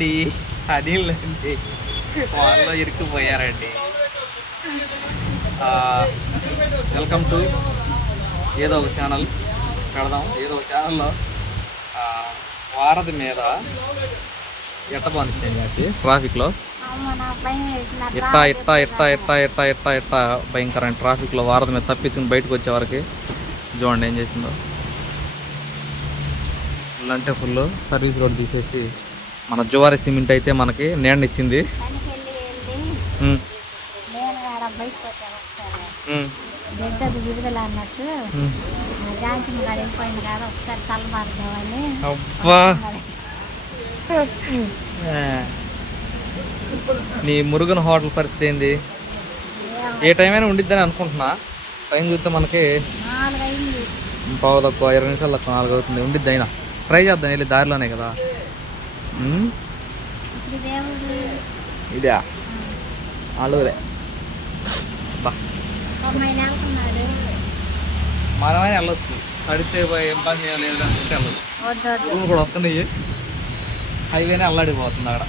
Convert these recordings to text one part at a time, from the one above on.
నేనండి అనిల్ అండి వాళ్ళలో ఇరుక్కుపోయారండి. వెల్కమ్ టు ఏదో ఒక ఛానల్ పెడదాం. ఏదో ఒక ఛానల్లో వారధి మీద ఎట్ట బాగుంది ట్రాఫిక్లో ఇట్టా ఇట్టా ఇట్టా ఇట్టా ఇట్టా ఇట్టా ఇట్టా భయంకరమైన ట్రాఫిక్లో వారధి మీద తప్పించుకుని బయటకు వచ్చే వరకు చూడండి ఏం చేసిందో. ఫుల్ అంటే ఫుల్ సర్వీస్ రోడ్ తీసేసి మన జువారి సిమెంట్ అయితే మనకి నీడనిచ్చింది విడుదల అన్నట్టు జాన్సన్ గారు వెళ్ళిపోయింది కదా ఒకసారి చల్లబారుదామని. నీ మురుగన్ హోటల్ పరిస్థితి ఏంది? ఏ టైం అయినా ఉండిద్దని అనుకుంటున్నా. టైం చూస్తే మనకి నాలుగు అయింది పావు తక్కువ ఇరవై నిమిషాలు తక్కువ నాలుగు అవుతుంది ఉండిద్ది అయినా. ట్రై చేద్దాం వెళ్ళి దారిలోనే కదా. ఇదే ఆలూరే మనమైనా వెళ్ళొచ్చు అడిగితే పోయి ఏం పని చేయలేదు అనుకుంటే వెళ్ళదు వద్దు వద్దు రూమ్ కూడా వస్తున్నాయి హైవేనే అల్లాడిపోతుంది అక్కడ.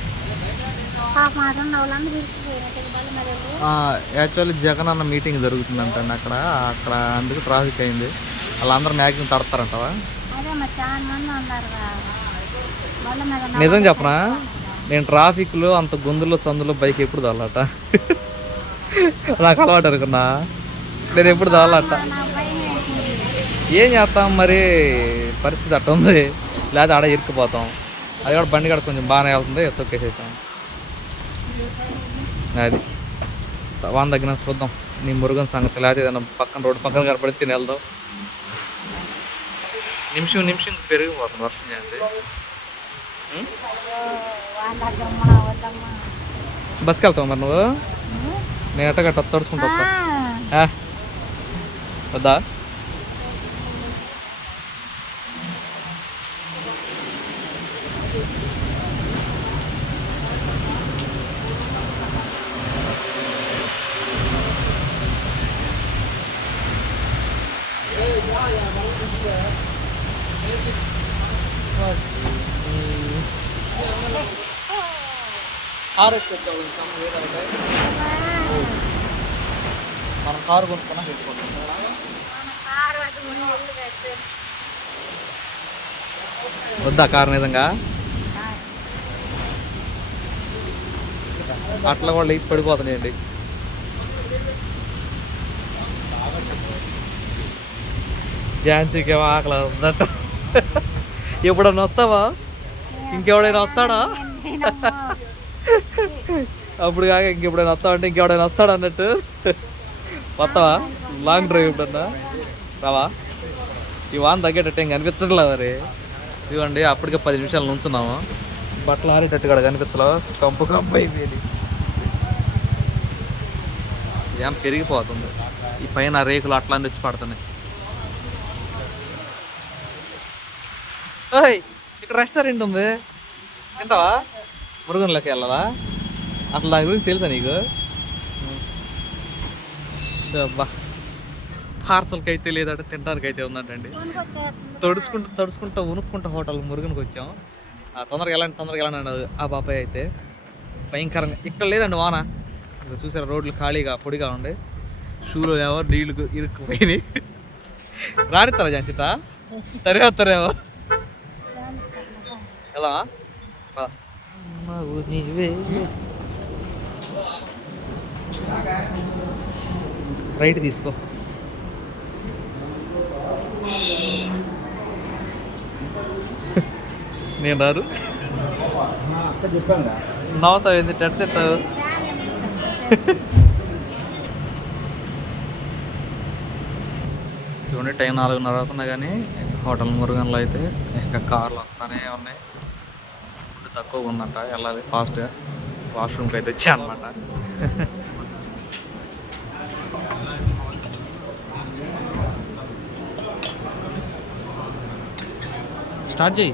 యాక్చువల్లీ జగన్ అన్న మీటింగ్ జరుగుతుందంటండి అక్కడ అక్కడ అందుకు ట్రాఫిక్ అయింది వాళ్ళందరూ మ్యాక్సిమం తడతారంటవా అదే మరి చాలా మంది ఉన్నారు కదా. బళ్ళ మీద ఉన్న నిజం చెప్పనా? నేను ట్రాఫిక్లో అంత గొంతులో సందులో బైక్ ఎప్పుడు తోలట నాకు అలవాటు అనుకున్నా. నేను ఎప్పుడు తోలట ఏం చేస్తాం? మరి పరిస్థితి అట్ట ఉంది. లేదా ఆడ ఇరుక్కుపోతాం. అది కూడా బండి కూడా కొంచెం బాగానే వెళ్తుంది. తొక్కేసేసాం అది. వాన్ తగ్గిన చూద్దాం. నీ మురుగన్ సంగతి. లేకపోతే ఏదైనా పక్కన రోడ్డు పక్కన కనపడితే తిని వెళ్దాం నిమిషం నిమిషం పెరిగిపోతుంది వర్షం చేసి. బస్కి వెళ్తావు మరి నువ్వు? నేను ఎట్టగట్ట తడుచుకుంటా వస్తా ఆ? వేరే మనం కారు కొనుక్కున్నా పెట్టుకుంటాం వద్దా కారు నిజంగా? అట్లా కూడా లేచి పడిపోతున్నాయండి. ఝాన్సీకి ఆకలి ఉందట ఎప్పుడన్నా వస్తావా? ఇంకెవడైనా వస్తాడా? అప్పుడు కాక ఇంకెప్పుడైనా వస్తావా అంటే ఇంకెవడైనా వస్తాడు అన్నట్టు? వస్తావా? లాంగ్ డ్రైవ్ ఎప్పుడన్నా? రావా? ఈ వాన్ తగ్గేటట్టు ఏం కనిపించట్లే మరి? ఇవ్వండి అప్పటికే పది నిమిషాలు నుంచున్నాము. బట్టలు ఆరేటట్టు కూడా కనిపించలేవు కంపు కంపు అయిపోయింది. ఏం పెరిగిపోతుంది. ఈ పైన రేకులు అట్లా తెచ్చి పడుతున్నాయి. ఇక్కడ రెస్టారెంట్ ఉంది. తింటావా? మురుగన్లోకి వెళ్ళాలా? అసలు దాని గురించి తెలుసా నీకు? అబ్బా. పార్సల్కి అయితే లేదంటే తినడానికి అయితే ఉందంటండి తడుచుకుంటూ తడుచుకుంటూ ఉనుక్కుంటూ హోటల్ మురుగునికి వచ్చాం. ఆ తొందరగా వెళ్ళండి తొందరగా వెళ్ళండి ఆ బాబాయ్ అయితే. భయంకరంగా ఇక్కడ లేదండి వాన. ఇక చూసారా రోడ్లు ఖాళీగా పొడిగా ఉండే షూలు ఏమో నీళ్ళు ఇరుక్కుపోయినాయి. రానిస్తారా జాన్సిట తరేస్తారేమో ఎలా రైట్ తీసుకో. నేను రారు నవ్వుతావు ఏంది? టెట్ తిట్టావు చూడండి టైం నాలుగున్నర అవుతున్నా కానీ హోటల్ మురుగన్లో అయితే ఇంకా కార్లు వస్తానే ఉన్నాయి. ఫుడ్ తక్కువగా ఉందంట వెళ్ళాలి ఫాస్ట్గా వాష్రూమ్కి అయితే వచ్చా అనమాట స్టార్ట్ చేయి.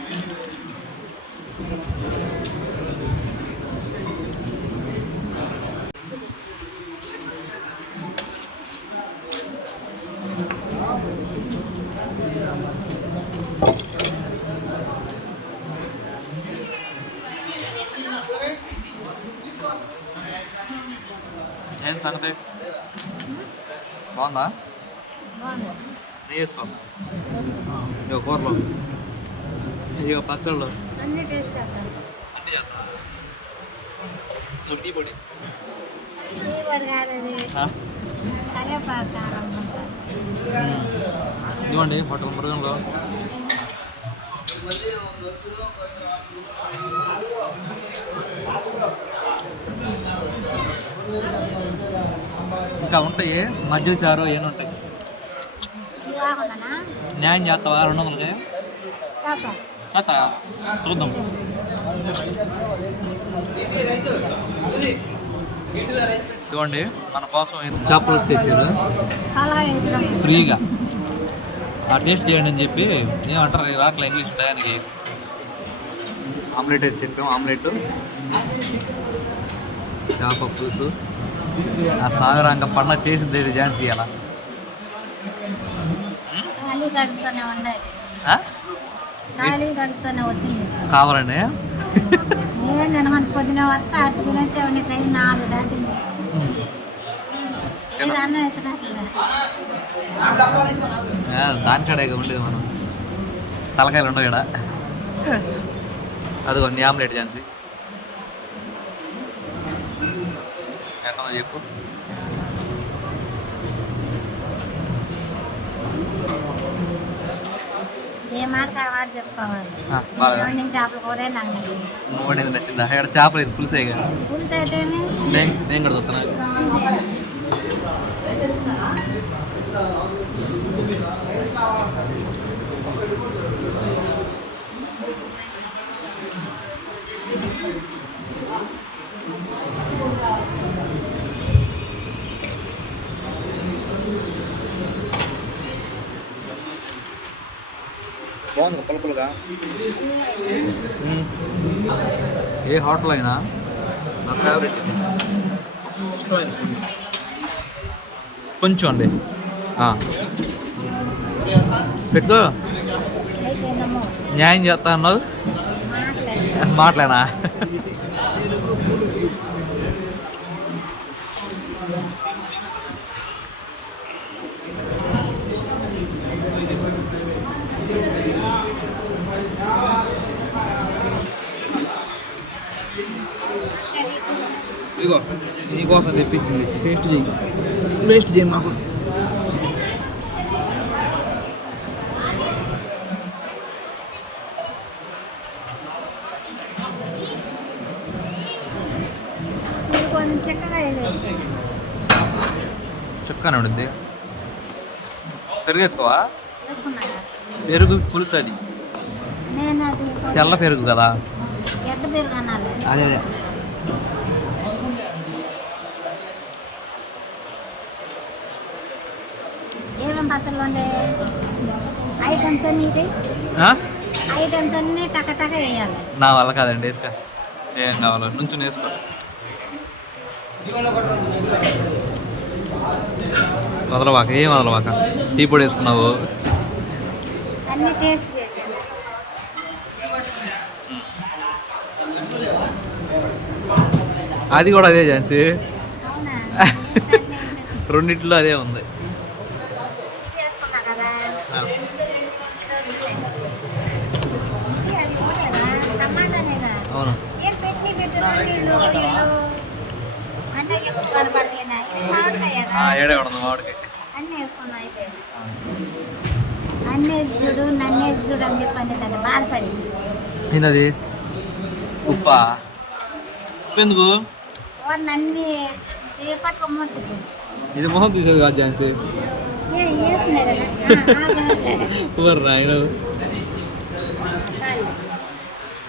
ఏం సంగతి? బాగుందా? వేసుకో. ఇక కూరలో. ఇక పచ్చళ్ళు అన్ని చేస్తా. టీ పొడి. ఇదిగోండి హోటల్ మృగంలో ఇంకా ఉంటాయి. మజ్జిగ చారు ఏమి ఉంటాయి? న్యాయం చేస్తావా? రెండు వందలకి? తాత చూద్దాం. ఇదిగోండి మన కోసం చేపలు వస్తే ఇచ్చారు ఫ్రీగా. ఆ టేస్ట్ చేయండి అని చెప్పి ఏమంటారు? రాట్లా ఇంగ్లీష్ టయానికి ఆమ్లెట్ అయితే చెప్పాము ఆమ్లెట్. చేప పులుసు. ఆ సాగరాంగ పండగ చేసింది ఇది ఝాన్సీ అలా. కావాలండి. పొద్దున వస్తే అటు నాలుగు దాటింది. ఏది ఉండేది మనం. తలకాయలు ఉండవు ఇక్కడ. అదిగో నీ ఆమ్లెట్ ఝాన్సీ ఎట్లా చెప్పు ఏ మాట కావాడు చెప్పుకోవాలి ఆ, బాగా నేను చేపల కూరే నాకు నచ్చింది. నువ్వు నచ్చిందా? ఇక్కడ చేపలు ఇది పులుసు అయితేనే నేను నేను కూడా చూస్తున్నా. బాగుంది పులుపులుగా ఏ హోటల్ అయినా నా ఫేవరెట్ ఇష్టమైన ఫుడ్. కొంచెం అండి. ఆ. పెట్టుకో న్యాయం చేస్తా అన్నావు? మాట్లాడా? ఇదిగో నీకోసం తెప్పించింది. టేస్ట్ చెయ్యి వేస్ట్ చేయి మాకు. చక్కనే ఉండింది పెరుగేసుకోవా? పెరుగు పులుసు అది. తెల్ల పెరుగు కదా. అదే అదే. ఏమేమి పచ్చళ్ళు ఉండే ఐటమ్స్ అన్ని? ఐటమ్స్ అన్ని వేయాలి. నా వల్ల కాదండి వేసుకో. ఏం కావాలో నుంచి వేసుకో. వదలవాక ఏం వదలవాక? టీ పొడి వేసుకున్నావు? అన్ని టేస్ట్ అది కూడా అదే ఛాన్సీ రెండిట్లో అదే ఉంది. ఏడే ఉండదు మామిడికి అన్నీ వేసుకున్నా అయిపోయింది. అన్నేసి చూడు నన్నేసి చూడు అని చెప్పండి దాన్ని బాధపడి. ఏంటది ఉప్పా. ఎందుకు? నన్ను ఇది మొహం తీసేది కాదు ఊరు రాయను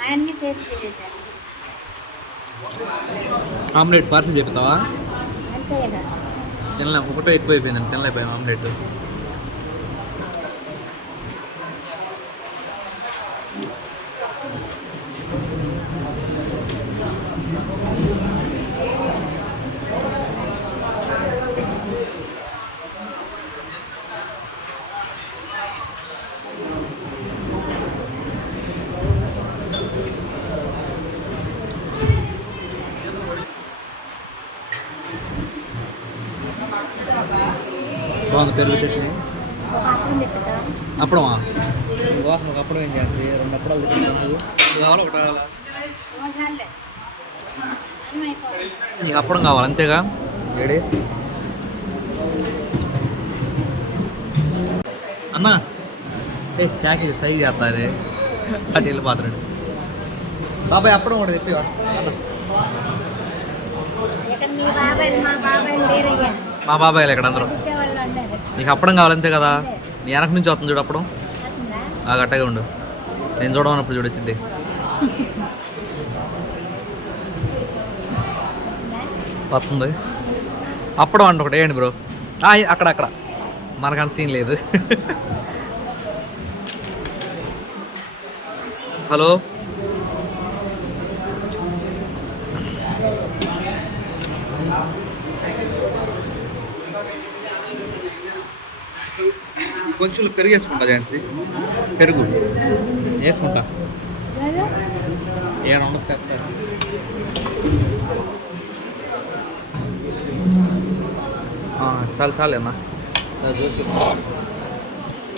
అన్నీ టేస్ట్ చేశాను ఆమ్లెట్ పార్సల్ చెప్తావా తినలే ఒకటే ఎక్కువైపోయిందండి తినలేకపోయాం ఆమ్లెట్ బాగుంది పెరుగు చట్నీ అప్పుడమా? వాసన అప్పుడు ఏం చేయాలి? రెండు అప్పుడాలు తిన్నాను కావాలా ఒకటి కావాలా? నీకు అప్పడం కావాలి అంతేగా? ఏడి? అన్నా ఏ ఇది సైజ్ చేస్తారే? అటు వెళ్ళిపోతాడు బాబాయ్ అప్పడం కూడా తెప్పివా? ఇక్కడ మీ బాబాయ్ మా బాబాయ్ లేరయ్యా. మా బాబాయ్లు ఇక్కడ అందరూ. నీకు అప్పడం కావాలంతే కదా? నీ వెనక నుంచి వస్తుంది చూడు అప్పడం. ఆ గట్టగా ఉండు. నేను చూడమన్నప్పుడు చూడొచ్చింది వస్తుంది. అప్పడం అంట ఒకటి ఏంటి బ్రో? అక్కడ అక్కడ. మనకంత సీన్ లేదు. హలో? కొంచెం పెరుగు వేసుకుంటా ఝాన్సీ. పెరుగు. వేసుకుంటా? ఏడు ఉండదు పెద్ద చాలు చాలు అన్న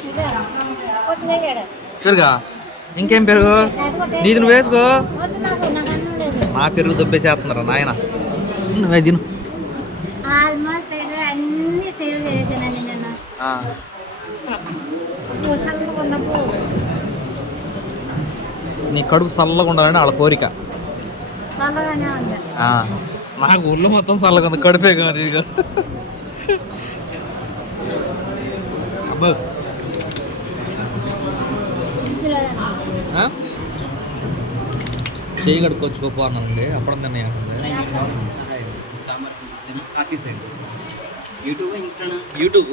ఇదే. కొద్దిగా వేయడు. పెరుగా? ఇంకేం పెరుగు? నీది నువ్వు వేసుకో. నా పెరుగు దొబ్బేసేస్తున్నారు నాయన? నువ్వే తిను. ఆల్మోస్ట్ అన్ని సేవ్ చేసానండి నేను నీ కడుపు చల్లగా ఉండాలని వాళ్ళ కోరిక. నాకు ఊళ్ళో మొత్తం చల్లగా ఉంది కడుపే కాదు ఇది కాదు అబ్బో? చేయి కడుక్కొచ్చుకోపో అన్నానండి. అప్పుడు తిన్నా యూట్యూబ్ ఇన్స్టానా? యూట్యూబ్.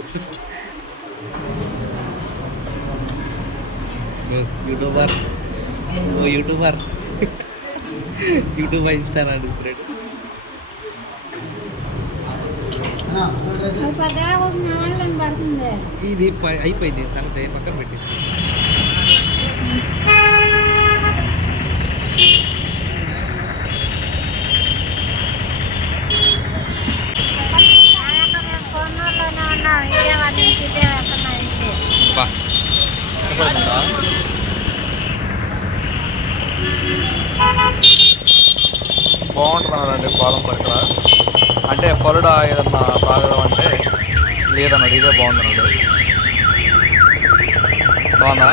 యూట్యూబర్? ఓ యూట్యూబర్. యూట్యూబ్ ఇన్స్టా పడుతుంది. ఇది అయిపోయింది సంగతి పక్కన పెట్టి. ఫోన్లోనే ఉన్నాం విజయవాడ నుంచి ఇదే వెళ్తున్నాం ఇంటికి. బా. కనపడుతుందా? బాగుంటున్నారండి పాలం పరికర. అంటే ఫలుడా ఏదన్నా తాగదాం అంటే లేదన్నాడు ఇదే బాగుందన్నాడు. బాగుందా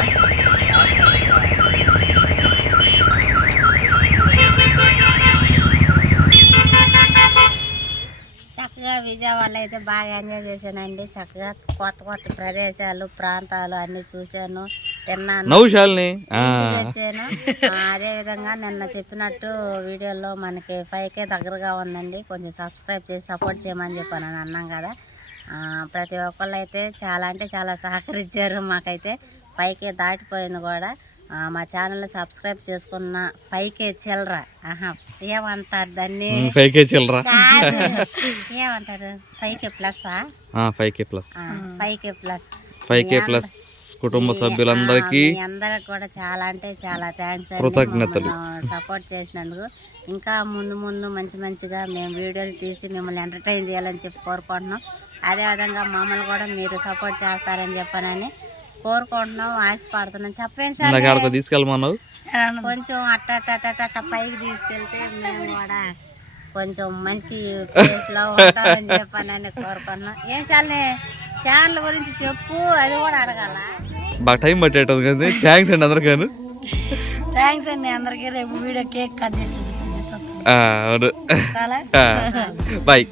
చక్కగా విజయవాడలో అయితే బాగా ఎంజాయ్ చేశానండి. చక్కగా కొత్త కొత్త ప్రదేశాలు ప్రాంతాలు అన్ని చూశాను తిన్నాను. నవ్వుశాలిని ఇంటికి తెచ్చాను ఆ, అదే విధంగా నిన్న చెప్పినట్టు వీడియోలో మనకి ఫైవ్ కే దగ్గరగా ఉందండి. కొంచెం సబ్స్క్రైబ్ చేసి సపోర్ట్ చేయమని చెప్పాను అని అన్నాం కదా. ప్రతి ఒక్కళ్ళు అయితే చాలా అంటే చాలా సహకరించారు మాకైతే. ఫైవ్ కే దాటిపోయింది కూడా. మా ఛానల్ సబ్స్క్రైబ్ చేసుకున్న ఫైవ్ కే చిల్లర. ఆహా ఏమంటారు దాన్ని? ఫైవ్ కే చిల్లరా. ఏమంటారు? Five K ప్లస్సా five K plus five K plus five K plus కుటుంబ సభ్యులందరికీ అందరికి కూడా చాలా అంటే చాలా థ్యాంక్స్ కృతజ్ఞతలు. సపోర్ట్ చేసినందుకు. ఇంకా ముందు ముందు మంచి మంచిగా మేము వీడియోలు తీసి మిమ్మల్ని ఎంటర్టైన్ చేయాలని చెప్పి కోరుకుంటున్నాం. అదేవిధంగా మమ్మల్ని కూడా మీరు సపోర్ట్ చేస్తారని చెప్పానని కోరుకుంటున్నాం ఆశపడుతున్నాం. చెప్పండి సార్ తీసుకెళ్ళమన్నావు? కొంచెం అట్ట అట్ట అట్ట అట్ట అట్ట పైకి తీసుకెళ్తే మేము కూడా కొంచెం మంచి ప్లేస్లో ఉంటామని చెప్పానని కోరుకున్నాం ఏం చాలే ఛానల్ గురించి చెప్పు అది కూడా అడగాల. బాగా టైం పట్టేటది కదా థ్యాంక్స్ అండి అందరికాను. థ్యాంక్స్ అండి అందరికీ రేపు వీడియో కేక్ కట్ చేసి అవును. చాలా? బాయ్.